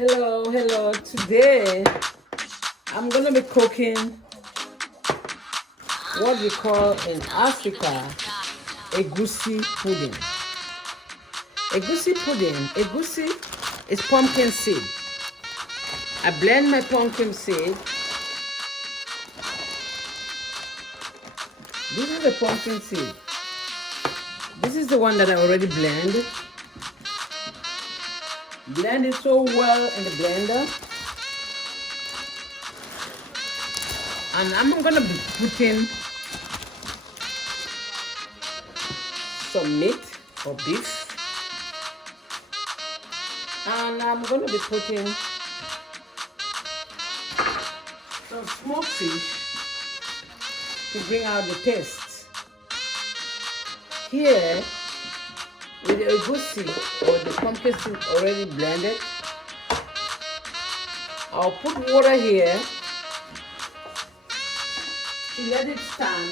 Hello. Today, I'm gonna be cooking what we call in Africa Egusi pudding. Egusi is pumpkin seed. I blend my pumpkin seed. This is the pumpkin seed. This is the one that I already blend. Blend it so well in the blender. And I'm gonna be putting some meat or beef. And I'm gonna be putting some smoked fish to bring out the taste. Here, with the egusi or the pumpkin seed already blended, I'll put water here to let it stand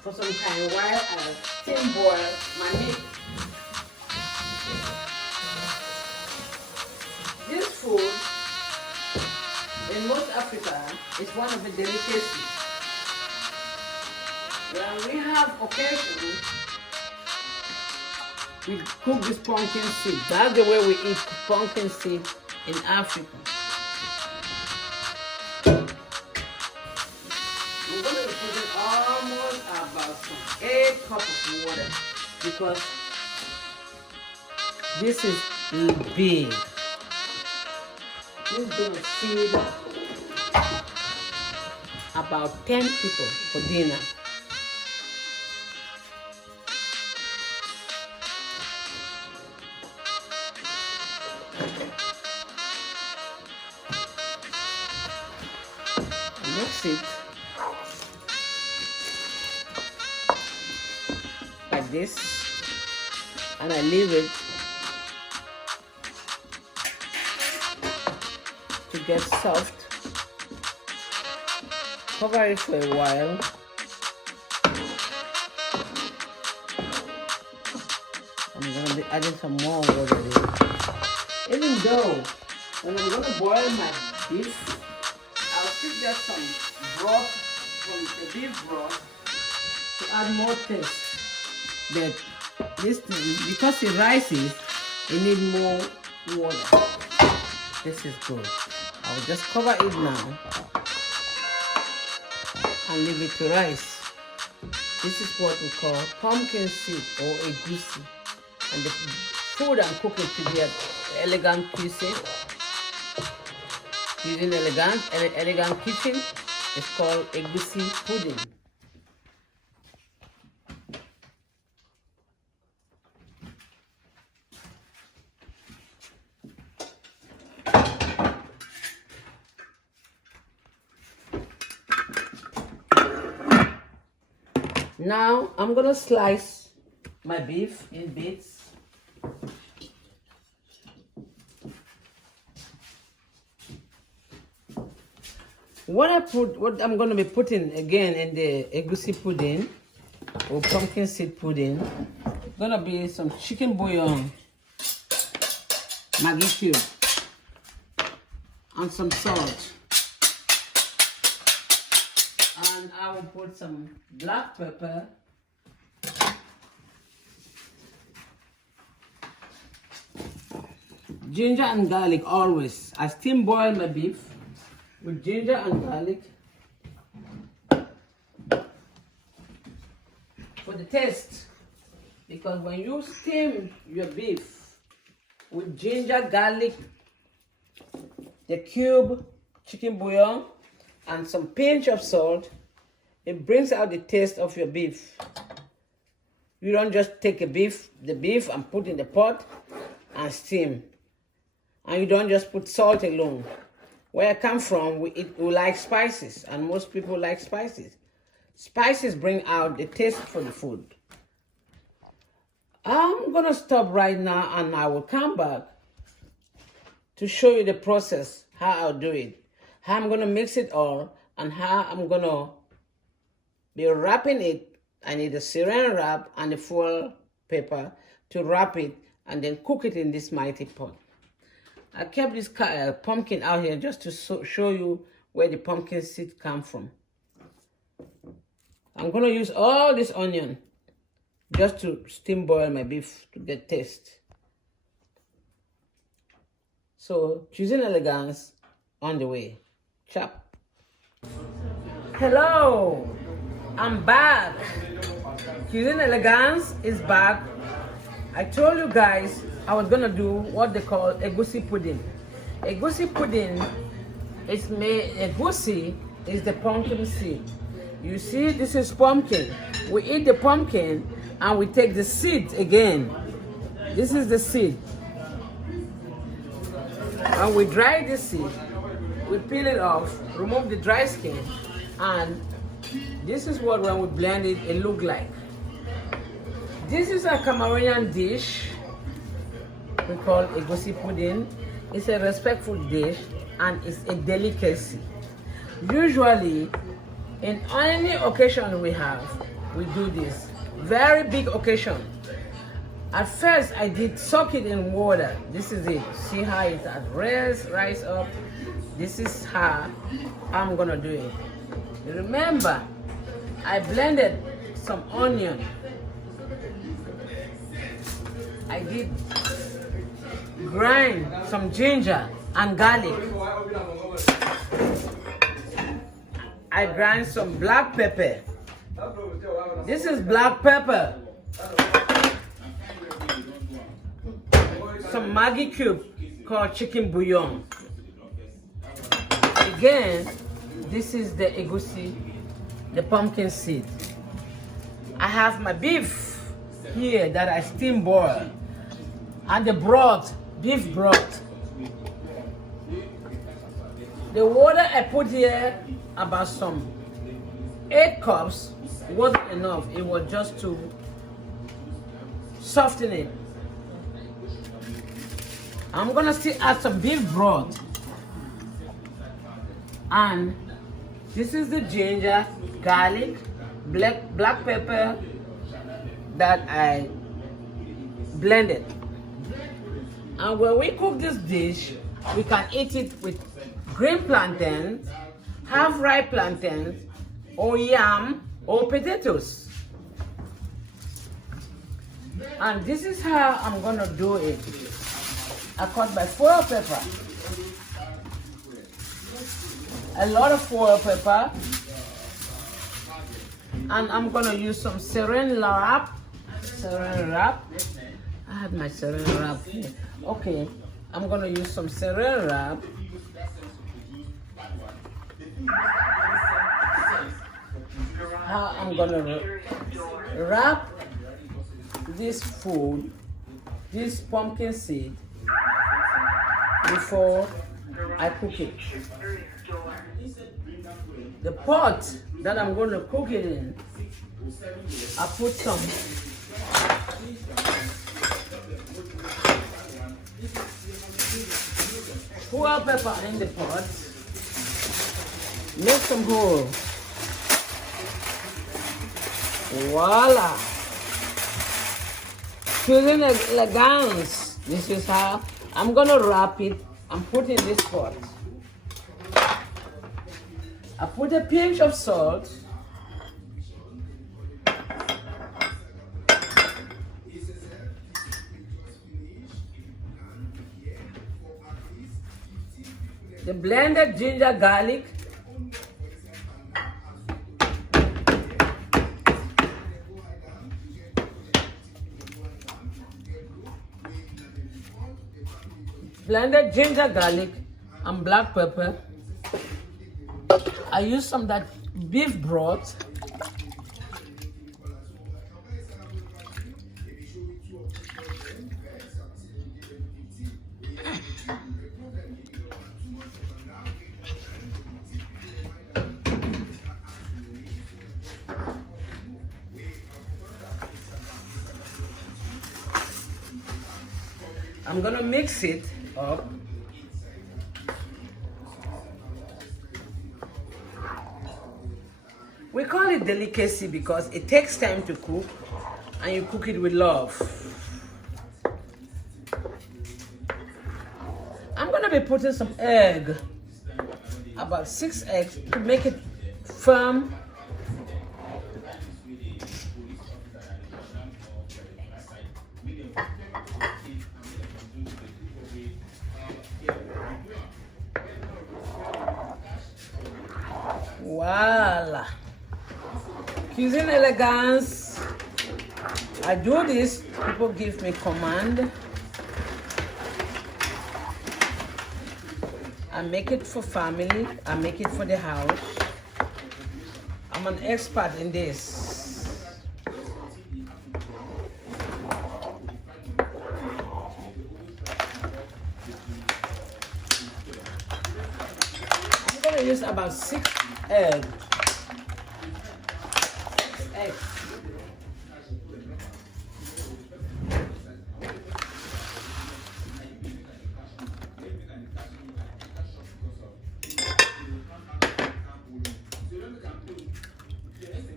for some time while I steam boil my meat. This food in most Africa is one of the delicacies. When we have occasion, we cook this pumpkin seed. That's the way we eat pumpkin seed in Africa. I'm going to be putting almost about 8 cups of water because this is big. This is going to feed about 10 people for dinner. Mix it like this, and I leave it to get soft. Cover it for a while. I'm going to be adding some more water there. Even though when I'm going to boil my beef, I'll still get some broth from the beef broth to add more taste. But this thing, because it rises, it needs more water. This is good. I'll just cover it now and leave it to rise. This is what we call pumpkin seed or egusi. And the food I'm cooking today, elegant cuisine. Using elegant kitchen, it's called egusi pudding. Now I'm gonna slice my beef in bits. What I'm going to be putting again in the egusi pudding or pumpkin seed pudding, gonna be some chicken bouillon, Maggi cube, and some salt. And I will put some black pepper, ginger and garlic always. I steam boil my beef with ginger and garlic for the taste, because when you steam your beef with ginger, garlic, the cube, chicken bouillon, and some pinch of salt, it brings out the taste of your beef. You don't just take the beef and put in the pot and steam, and you don't just put salt alone. Where I come from, we like spices, and most people like spices. Spices bring out the taste for the food. I'm gonna stop right now, and I will come back to show you the process, how I'll do it, how I'm gonna mix it all, and how I'm gonna be wrapping it. I need a saran wrap and a foil paper to wrap it and then cook it in this mighty pot. I kept this pumpkin out here just to show you where the pumpkin seed come from. I'm going to use all this onion just to steam boil my beef to get taste. So, choosing elegance on the way. Chop. Hello, I'm back. Cuisine Elegance is back. I told you guys I was gonna do what they call Egusi pudding. Egusi pudding is made. Egusi is the pumpkin seed. You see, this is pumpkin. We eat the pumpkin and we take the seed again. This is the seed. And we dry the seed. We peel it off, remove the dry skin, and this is what, when we blend it, it look like. This is a Cameroonian dish we call Egusi pudding. It's a respectful dish and it's a delicacy. Usually, in any occasion we have, we do this. Very big occasion. At first, I did soak it in water. This is it. See how it has rise up. This is how I'm gonna do it. Remember, I blended some onion. I did grind some ginger and garlic. I grind some black pepper. This is black pepper. Some Maggi cube called chicken bouillon. Again, this is the egusi, the pumpkin seed. I have my beef here that I steam boil, and the broth, beef broth. The water I put here, about some 8 cups, wasn't enough. It was just to soften it. I'm gonna still add some beef broth. And this is the ginger, garlic, black pepper that I blended. And when we cook this dish, we can eat it with green plantains, half ripe plantains, or yam, or potatoes. And this is how I'm gonna do it. I cut my foil pepper. A lot of foil pepper, and I'm gonna use some saran wrap. I have my saran wrap here. Okay, I'm gonna use some saran wrap. How I'm gonna wrap this food, this pumpkin seed, before I cook it. The pot that I'm going to cook it in, I put some foil pepper in the pot. Make some hole. Voila! Cuisine Elegance. This is how I'm going to wrap it and put in this pot. I put a pinch of salt. The blended ginger garlic. Blended ginger garlic and black pepper. I use some of that beef broth. I'm gonna mix it up. We call it delicacy because it takes time to cook and you cook it with love. I'm be putting some egg, about 6 eggs to make it firm. Voila. Cuisine elegance. I do this, people give me command. I make it for family, I make it for the house. I'm an expert in this. I'm gonna use about 6 eggs. 6 eggs.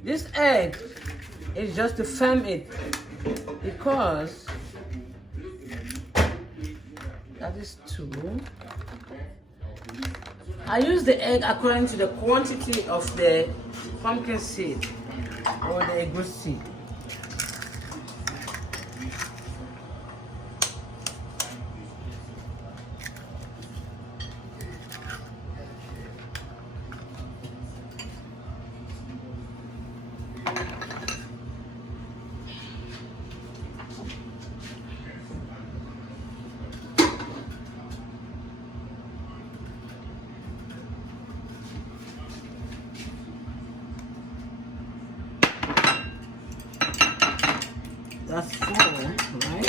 This egg is just to firm it, because that is 2. I use the egg according to the quantity of the pumpkin seed or the egusi. That's 4, right?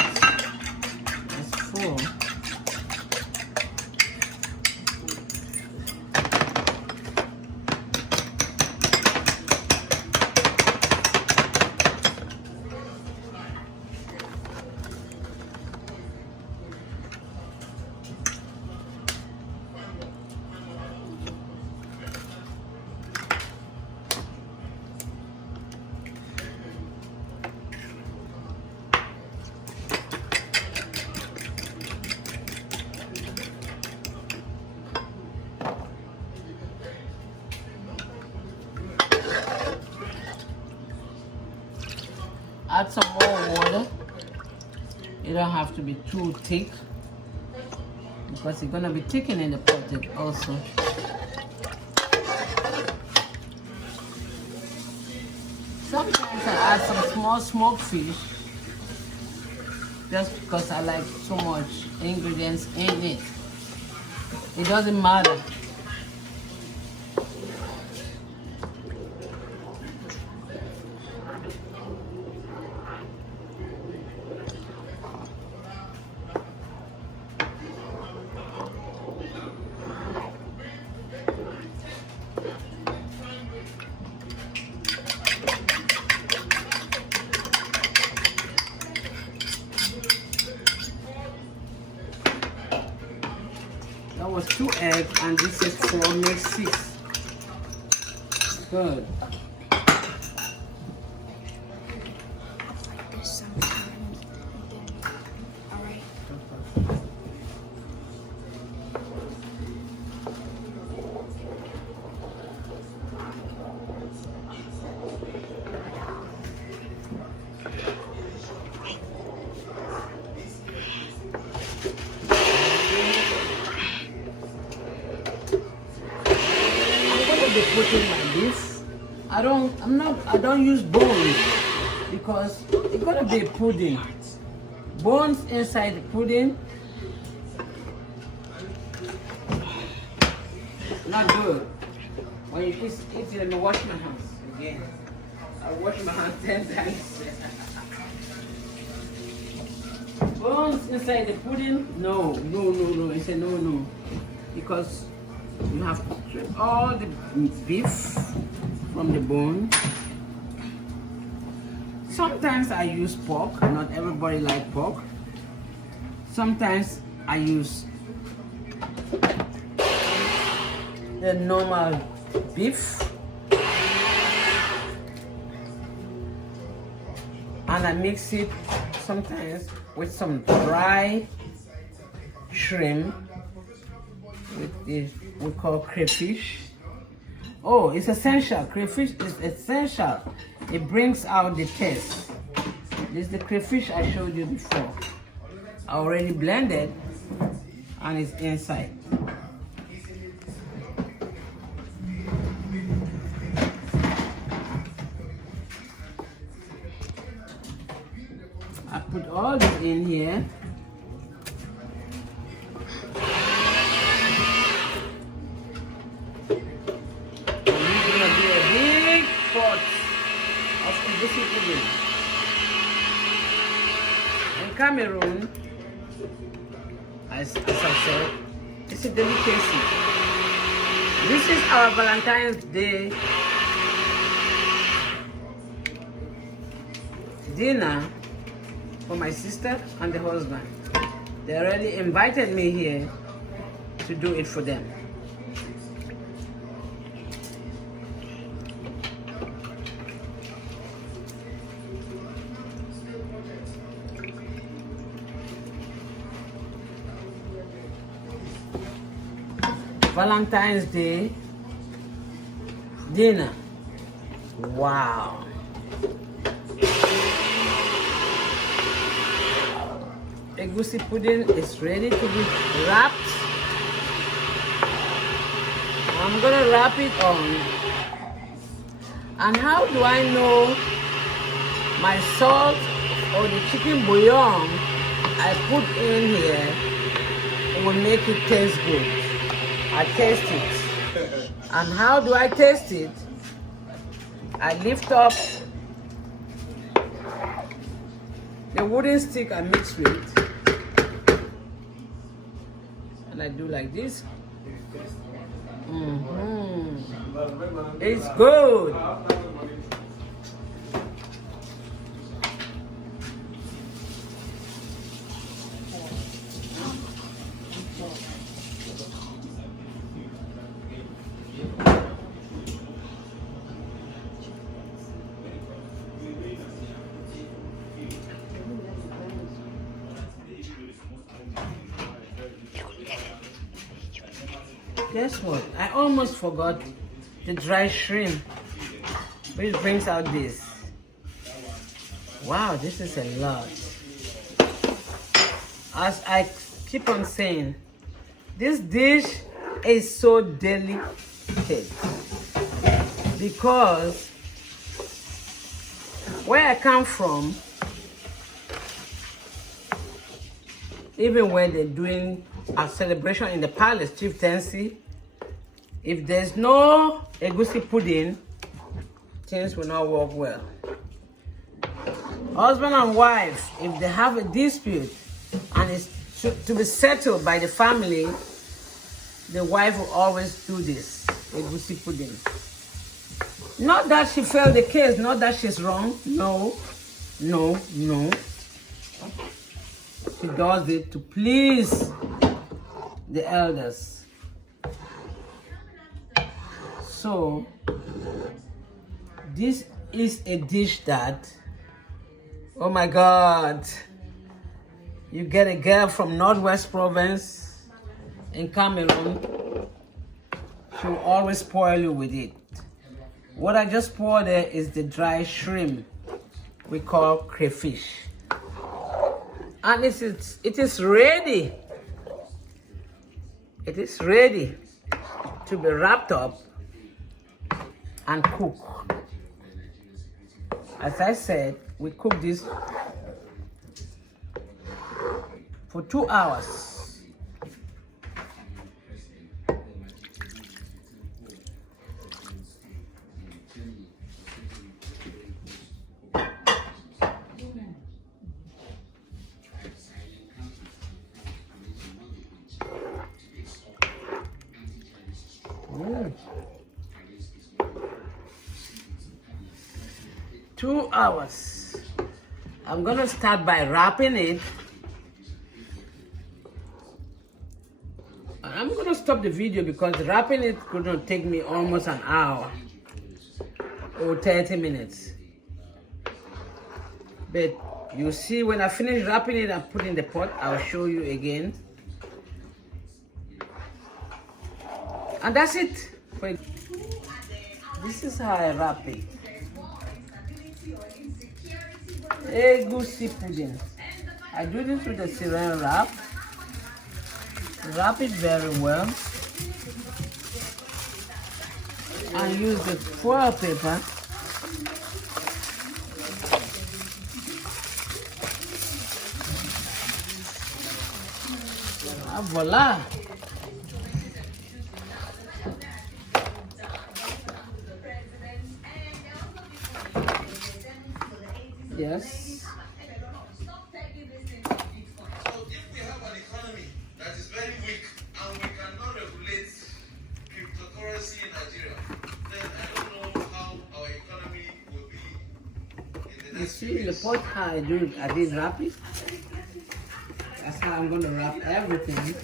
That's 4. Add some more water. It don't have to be too thick, because it's gonna be thickened in the pot also. Sometimes I add some small smoked fish, just because I like so much ingredients in it. It doesn't matter. That was 2 eggs, and this is 4, makes 6. Good. Putting my beef. I don't use bones, because it's gonna be pudding. Bones inside the pudding, not good. When you eat it, let me wash my hands again. I wash my hands 10 times. Bones inside the pudding? No. I said no. Because you have to strip all the beef from the bone. Sometimes I use pork. Not everybody like pork. Sometimes I use the normal beef. And I mix it sometimes with some dry shrimp with this we call crayfish. Oh, it's essential. Crayfish is essential. It brings out the taste. This is the crayfish I showed you before. I already blended and it's inside. I put all this in here. In Cameroon, as I said, it's a delicacy. This is our Valentine's Day dinner for my sister and the husband. They already invited me here to do it for them. Valentine's Day dinner. Wow. Egusi pudding is ready to be wrapped. I'm gonna wrap it on. And how do I know my salt or the chicken bouillon I put in here will make it taste good? I taste it. And how do I taste it? I lift up the wooden stick I mix with, and I do like this. It's good. Guess what? I almost forgot the dry shrimp, which brings out this. Wow, this is a lot. As I keep on saying, this dish is so delicate because where I come from, even when they're doing a celebration in the palace, chieftaincy, if there's no egusi pudding, things will not work well. Husband and wife, if they have a dispute and it's to be settled by the family, the wife will always do this, egusi pudding. Not that she failed the case, not that she's wrong. No, no, no. She does it to please the elders. So, this is a dish that, oh my God, you get a girl from Northwest Province in Cameroon, she'll always spoil you with it. What I just poured there is the dry shrimp we call crayfish. And it is ready. It is ready to be wrapped up and cook. As I said, we cook this for 2 hours. Mm. 2 hours. I'm gonna start by wrapping it. I'm gonna stop the video because wrapping it could not take me almost an hour or 30 minutes. But you see, when I finish wrapping it and put in the pot, I'll show you again. And that's it. This is how I wrap it. Egusi pudding. I do this with a saran wrap. Wrap it very well. And use the foil paper. Ah, voila! Yes. So if we have an economy that is very weak and we cannot regulate cryptocurrency in Nigeria, then I don't know how our economy will be in the next few You see the years. pot how I did wrap it? That's how I'm gonna wrap everything.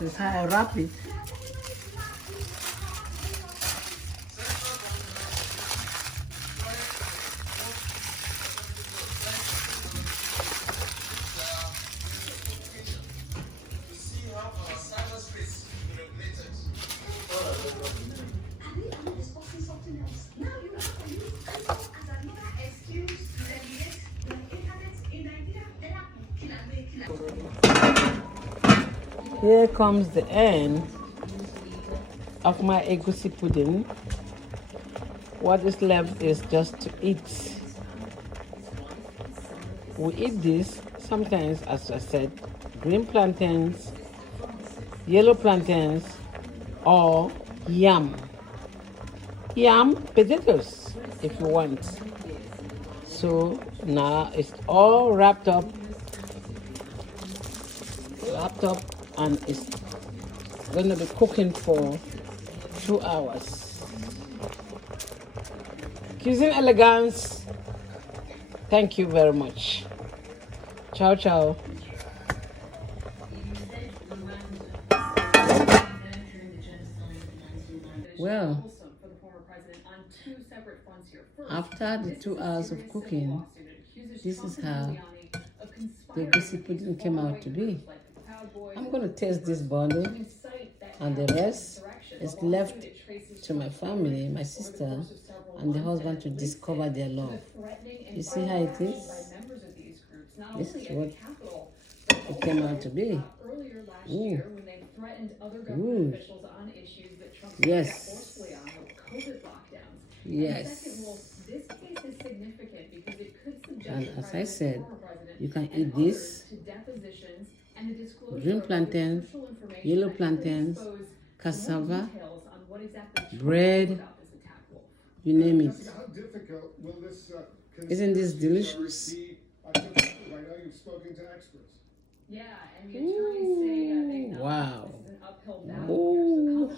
That's how I wrap it. To see how our cyberspace will be regulated. Here comes the end of my egusi pudding. What is left is just to eat. We eat this sometimes, as I said, green plantains, yellow plantains, or yam. Yam potatoes, if you want. So now it's all wrapped up, and it's going to be cooking for 2 hours. Cuisine elegance. Thank you very much. Ciao, ciao. Well, after the 2 hours of cooking, this is how the egusi pudding came out to be. I'm going to taste this bundle, and the rest is left to my family, my sister, and the husband to discover their love. You see how it is? This is what it came out to be. Ooh. Ooh. Yes. Yes. And as I said, you can eat this, green plantains, yellow plantains, cassava, bread, you name it. Isn't this delicious? Ooh, wow. Ooh.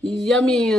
Yummy.